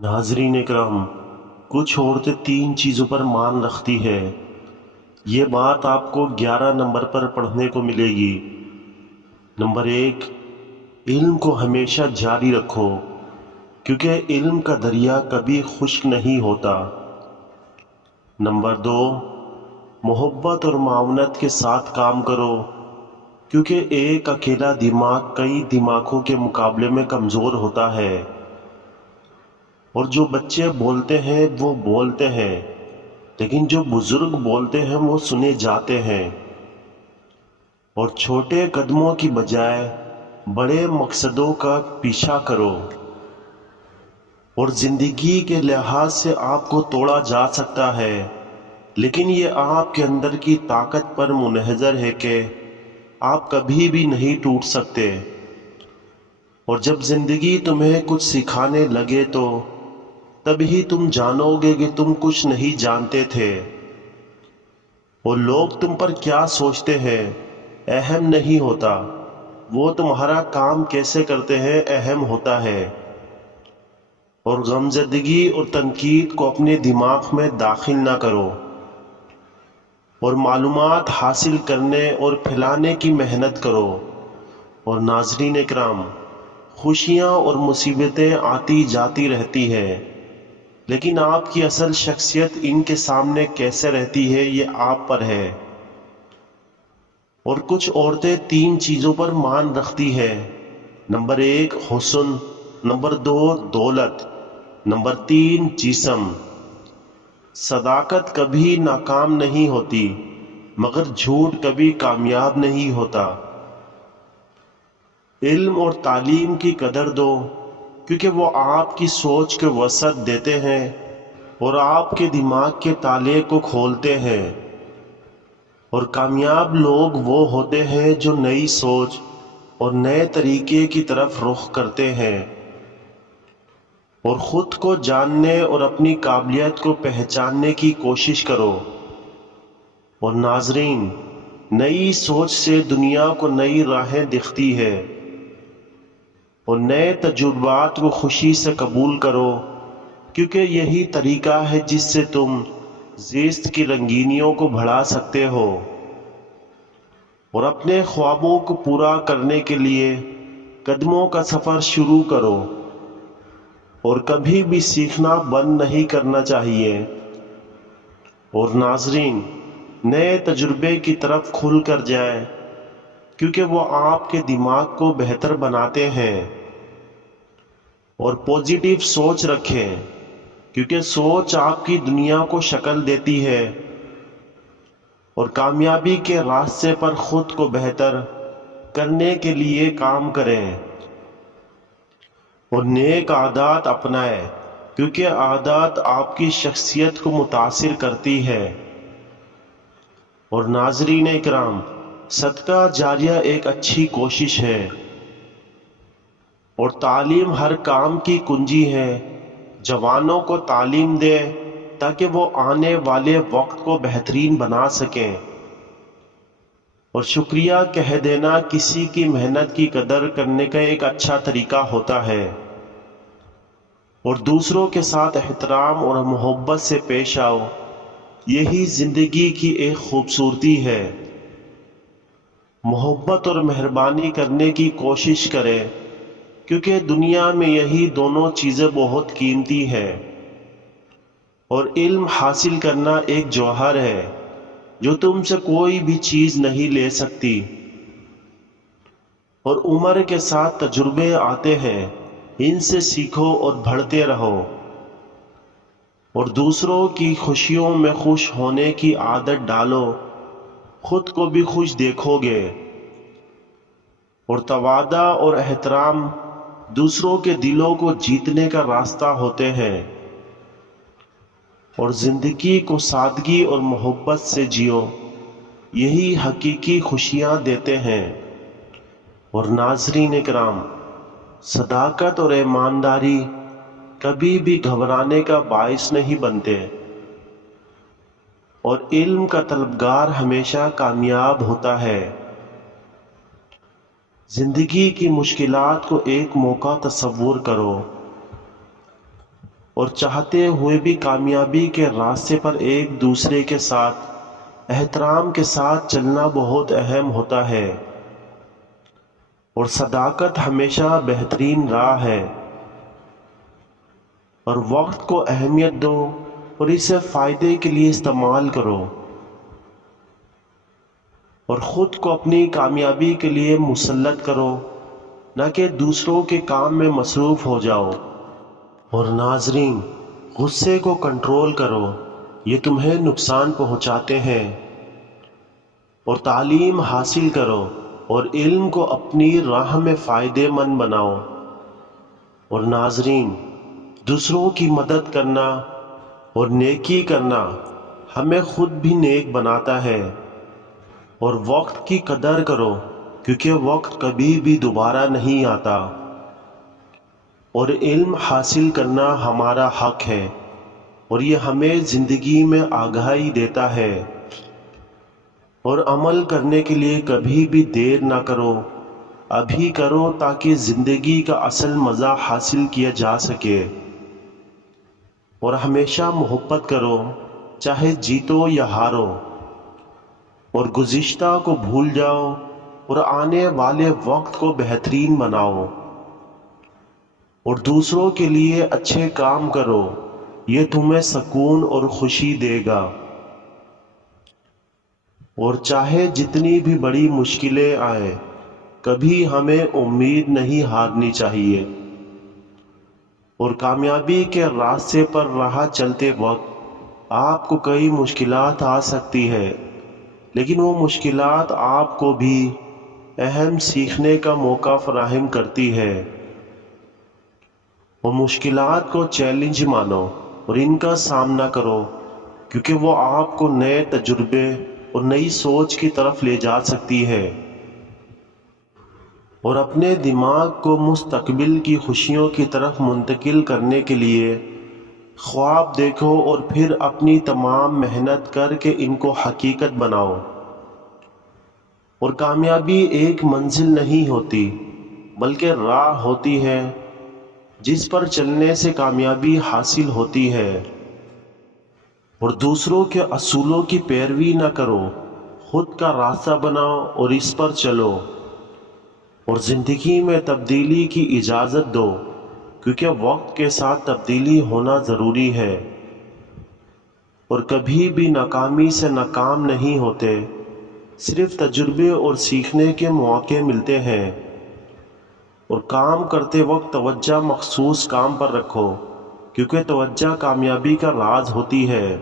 नाजरीन इकराम, कुछ औरतें 3 चीज़ों पर मान रखती है। ये बात आपको 11 नंबर पर पढ़ने को मिलेगी। नंबर 1, इल्म को हमेशा जारी रखो, क्योंकि इल्म का दरिया कभी खुश्क नहीं होता। नंबर 2, मोहब्बत और मावनत के साथ काम करो, क्योंकि एक अकेला दिमाग कई दिमागों के मुकाबले में कमज़ोर होता है। और जो बच्चे बोलते हैं वो बोलते हैं, लेकिन जो बुजुर्ग बोलते हैं वो सुने जाते हैं। और छोटे कदमों की बजाय बड़े मकसदों का पीछा करो। और ज़िंदगी के लिहाज से आपको तोड़ा जा सकता है, लेकिन ये आपके अंदर की ताकत पर मुनहज़र है कि आप कभी भी नहीं टूट सकते। और जब ज़िंदगी तुम्हें कुछ सिखाने लगे तो तभी तुम जानोगे कि तुम कुछ नहीं जानते थे। और लोग तुम पर क्या सोचते हैं अहम नहीं होता, वो तुम्हारा काम कैसे करते हैं अहम होता है। और गमज़दगी और तनकीद को अपने दिमाग में दाखिल ना करो, और मालूमात हासिल करने और फैलाने की मेहनत करो। और नाज़रीन इकराम, खुशियाँ और मुसीबतें आती जाती रहती हैं, लेकिन आपकी असल शख्सियत इनके सामने कैसे रहती है ये आप पर है। और कुछ औरतें 3 चीज़ों पर मान रखती है। नंबर 1, हुस्न। नंबर 2, दौलत। नंबर 3, जिस्म। सदाकत कभी नाकाम नहीं होती, मगर झूठ कभी कामयाब नहीं होता। इल्म और तालीम की कदर दो, क्योंकि वो आपकी सोच के वसअत देते हैं और आपके दिमाग के ताले को खोलते हैं। और कामयाब लोग वो होते हैं जो नई सोच और नए तरीके की तरफ रुख करते हैं। और ख़ुद को जानने और अपनी काबिलियत को पहचानने की कोशिश करो। और नाजरीन, नई सोच से दुनिया को नई राहें दिखती है। और नए तजुर्बात को खुशी से कबूल करो, क्योंकि यही तरीका है जिससे तुम ज़िस्त की रंगीनियों को बढ़ा सकते हो। और अपने ख्वाबों को पूरा करने के लिए कदमों का सफ़र शुरू करो, और कभी भी सीखना बंद नहीं करना चाहिए। और नाजरीन, नए तजुर्बे की तरफ खुल कर जाएं, क्योंकि वो आपके दिमाग को बेहतर बनाते हैं। और पॉजिटिव सोच रखें, क्योंकि सोच आपकी दुनिया को शक्ल देती है। और कामयाबी के रास्ते पर खुद को बेहतर करने के लिए काम करें। और नेक आदत अपनाएं, क्योंकि आदत आपकी शख्सियत को मुतासिर करती है। और नाजरीन इकराम, सदका जारिया एक अच्छी कोशिश है, और तालीम हर काम की कुंजी है। जवानों को तालीम दे ताकि वो आने वाले वक्त को बेहतरीन बना सकें। और शुक्रिया कह देना किसी की मेहनत की कदर करने का एक अच्छा तरीका होता है। और दूसरों के साथ एहतराम और मोहब्बत से पेश आओ, यही ज़िंदगी की एक खूबसूरती है। मोहब्बत और मेहरबानी करने की कोशिश करें, क्योंकि दुनिया में यही दोनों चीज़ें बहुत कीमती है। और इल्म हासिल करना एक जौहर है जो तुमसे कोई भी चीज़ नहीं ले सकती। और उम्र के साथ तजुर्बे आते हैं, इनसे सीखो और बढ़ते रहो। और दूसरों की खुशियों में खुश होने की आदत डालो, खुद को भी खुश देखोगे। और तवादा और एहतराम दूसरों के दिलों को जीतने का रास्ता होते हैं। और ज़िंदगी को सादगी और मोहब्बत से जियो, यही हकीकी खुशियाँ देते हैं। और नाज़रीन इकराम, सदाकत और ईमानदारी कभी भी घबराने का बायस नहीं बनते। और इल्म का तलबगार हमेशा कामयाब होता है। ज़िंदगी की मुश्किलात को एक मौका तस्वुर करो, اور چاہتے ہوئے بھی کامیابی کے راستے پر ایک دوسرے کے ساتھ احترام کے ساتھ چلنا بہت اہم ہوتا ہے، اور صداقت ہمیشہ بہترین راہ ہے۔ اور وقت کو اہمیت دو اور اسے فائدے کے لیے استعمال کرو، اور خود کو اپنی کامیابی کے لیے مسلط کرو، نہ کہ دوسروں کے کام میں مصروف ہو جاؤ۔ اور ناظرین، غصے کو کنٹرول کرو، یہ تمہیں نقصان پہنچاتے ہیں۔ اور تعلیم حاصل کرو اور علم کو اپنی راہ میں فائدے مند بناؤ۔ اور ناظرین، دوسروں کی مدد کرنا اور نیکی کرنا ہمیں خود بھی نیک بناتا ہے۔ اور وقت کی قدر کرو، کیونکہ وقت کبھی بھی دوبارہ نہیں آتا۔ اور علم حاصل کرنا ہمارا حق ہے، اور یہ ہمیں زندگی میں آگاہی دیتا ہے۔ اور عمل کرنے کے لیے کبھی بھی دیر نہ کرو، ابھی کرو تاکہ زندگی کا اصل مزہ حاصل کیا جا سکے۔ اور ہمیشہ محبت کرو، چاہے جیتو یا ہارو۔ اور گزشتہ کو بھول جاؤ اور آنے والے وقت کو بہترین بناؤ۔ اور دوسروں کے لیے اچھے کام کرو، یہ تمہیں سکون اور خوشی دے گا۔ اور چاہے جتنی بھی بڑی مشکلیں آئیں، کبھی ہمیں امید نہیں ہارنی چاہیے۔ اور کامیابی کے راستے پر راہ چلتے وقت آپ کو کئی مشکلات آ سکتی ہے، لیکن وہ مشکلات آپ کو بھی اہم سیکھنے کا موقع فراہم کرتی ہے۔ اور مشکلات کو چیلنج مانو اور ان کا سامنا کرو، کیونکہ وہ آپ کو نئے تجربے اور نئی سوچ کی طرف لے جا سکتی ہے۔ اور اپنے دماغ کو مستقبل کی خوشیوں کی طرف منتقل کرنے کے لیے خواب دیکھو اور پھر اپنی تمام محنت کر کے ان کو حقیقت بناؤ۔ اور کامیابی ایک منزل نہیں ہوتی، بلکہ راہ ہوتی ہے جس پر چلنے سے کامیابی حاصل ہوتی ہے۔ اور دوسروں کے اصولوں کی پیروی نہ کرو، خود کا راستہ بناؤ اور اس پر چلو۔ اور زندگی میں تبدیلی کی اجازت دو، کیونکہ وقت کے ساتھ تبدیلی ہونا ضروری ہے۔ اور کبھی بھی ناکامی سے ناکام نہیں ہوتے، صرف تجربے اور سیکھنے کے مواقع ملتے ہیں۔ اور کام کرتے وقت توجہ مخصوص کام پر رکھو، کیونکہ توجہ کامیابی کا راز ہوتی ہے۔